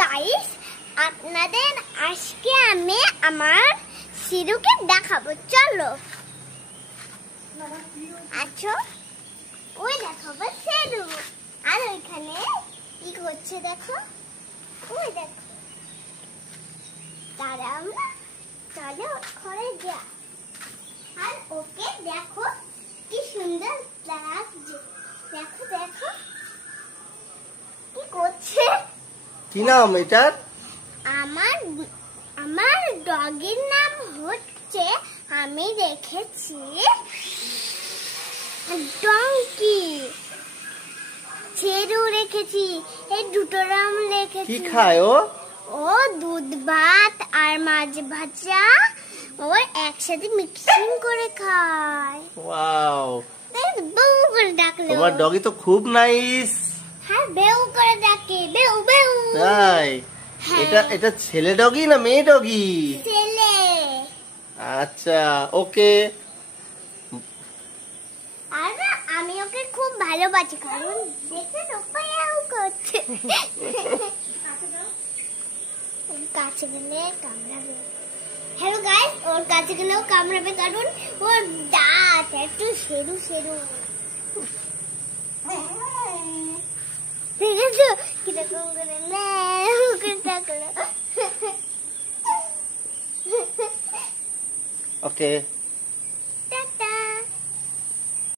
Guys, আপনাদের আজকে আমি আমার শিরুকে দেখাবো। চলো আচ্ছা, ওই দেখাবো শিরু। আর ওইখানে কি করছে দেখো, ওই দেখো। তারা আমরা চলো ঘরে যা। আর ওকে দেখো কি সুন্দর লাগছে। দেখো দেখো কি করছে। কি নাম এটার? আমার আমার ডগের নাম হচ্ছে, আমি রেখেছি ডঙ্কি। ছেড়ু রেখেছি, এই দুটো নাম রেখেছি। কি খায় ও? ও দুধ ভাত আর মাছ ভাজা ও একসাথে মিক্সিং করে খায়। ওয়াও, বেউ করে ডাকলো। তোমার ডগি তো খুব নাইস। হ্যাঁ, বেউ করে ডাকে, বেউ বেউ। তাই? এটা ছেলে ডগি না মেয়ে ডগি? ছেলে। আচ্ছা, ওকে। আর আমি ওকে খুব ভালোবাসি, কারণ দেখে তো পায়াও করছে। কাছে গেলে কামড়াবে। হ্যালো গাইস, ওর কাছে গেলেও কামড়াবে, কারণ ওর দাঁত একটু সরু সরু। ঠিক আছে, কিরকম করে ওকে ডাকলো। ওকে।